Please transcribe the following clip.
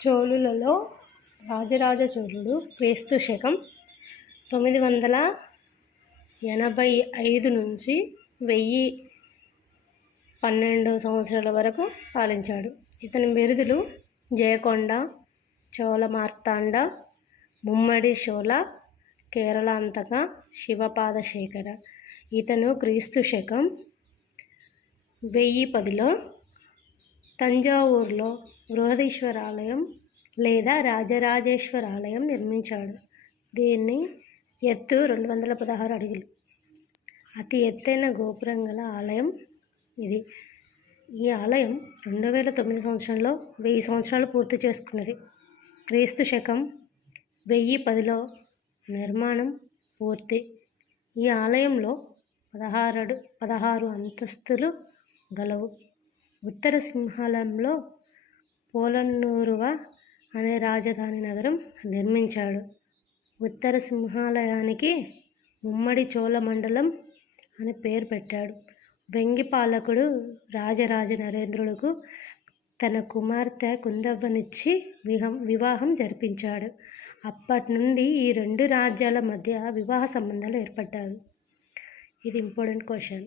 చోళులలో రాజరాజ చోళుడు క్రీస్తు శకం 985 నుంచి 1012 సంవత్సరాల వరకు పాలించాడు. ఇతని బిరుదులు జయకొండ, చోళ మార్తాండ, ముమ్మడి చోళ, కేరళాంతక, శివపాదశేఖర. ఇతను క్రీస్తు శకం 1010లో తంజావూరులో బృహదీశ్వర ఆలయం లేదా రాజరాజేశ్వర ఆలయం నిర్మించాడు. దీన్ని ఎత్తు 216 అడుగులు. అతి ఎత్తైన గోపురం గల ఆలయం ఇది. ఈ ఆలయం 2009 సంవత్సరంలో 1000 సంవత్సరాలు పూర్తి చేసుకున్నది. క్రీస్తు శకం 1010లో నిర్మాణం పూర్తి. ఈ ఆలయంలో 16 అంతస్తులు గలవు. ఉత్తర సింహాలంలో పోలన్నూరువ అనే రాజధాని నగరం నిర్మించాడు. ఉత్తర సింహాలయానికి ముమ్మడి చోళ మండలం అని పేరు పెట్టాడు. వెంగి పాలకుడు రాజరాజ నరేంద్రుడుకు తన కుమార్తె కుందవ్వనిచ్చి వివాహం జరిపించాడు. అప్పటి నుండి ఈ రెండు రాజ్యాల మధ్య వివాహ సంబంధాలు ఏర్పడ్డాయి. ఇది ఇంపార్టెంట్ క్వశ్చన్.